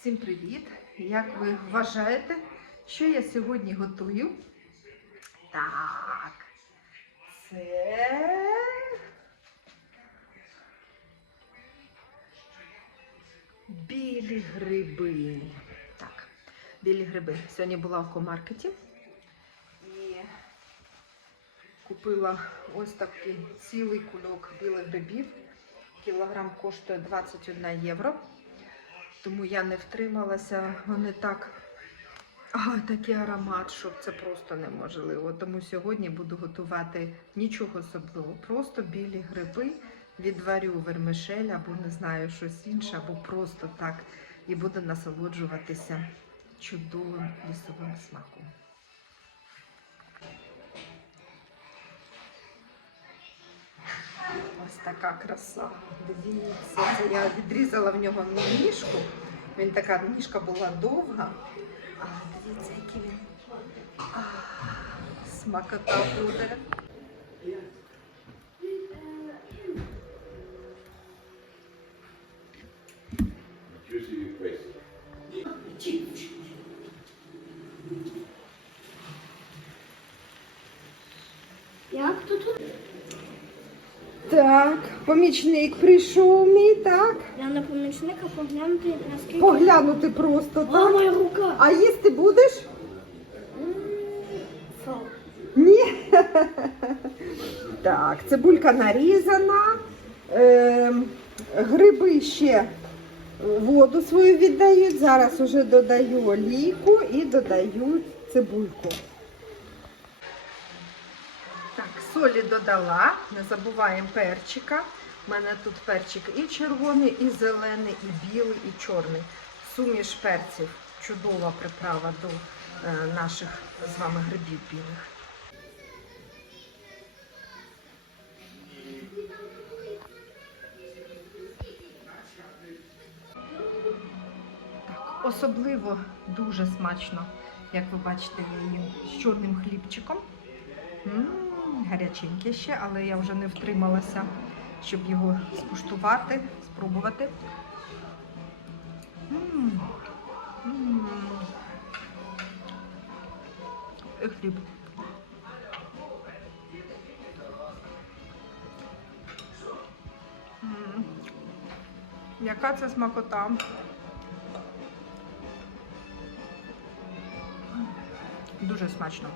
Всім привіт! Як ви вважаєте, що я сьогодні готую? Так, це білі гриби. Так, білі гриби. Сьогодні була в комаркеті і купила ось такий цілий кульок білих грибів. Кілограм коштує 21 євро. Тому я не втрималася. Вони так. А, такий аромат, що це просто неможливо. Тому сьогодні буду готувати нічого особливого. Просто білі гриби, відварю вермишель або не знаю щось інше, або просто так. І буду насолоджуватися чудовим лісовим смаком. Ось така краса. Дивіться, це я відрізала в нього ніжку. Він така ніжка була довга. А дивіться, який він смакота буде. Як тут? Так, помічник прийшов мій, так. Я на помічника поглянути наскільки. Поглянути просто, О, так. моя рука! А їсти будеш? М, Ні. Так, цибулька нарізана. Ем, гриби ще воду свою віддають. Зараз уже додаю олійку і додаю цибульку. Так, солі додала. Не забуваємо перчика. У мене тут перчик і червоний, і зелений, і білий, і чорний. Суміш перців. Чудова приправа до е, наших з вами грибів білих. Так, особливо дуже смачно, як ви бачите, я їм з чорним хлібчиком. М, гаряченьке ще, але я вже не втрималася, щоб його скуштувати, спробувати. М. І хліб. М. Яка це смакота? Дуже смачно.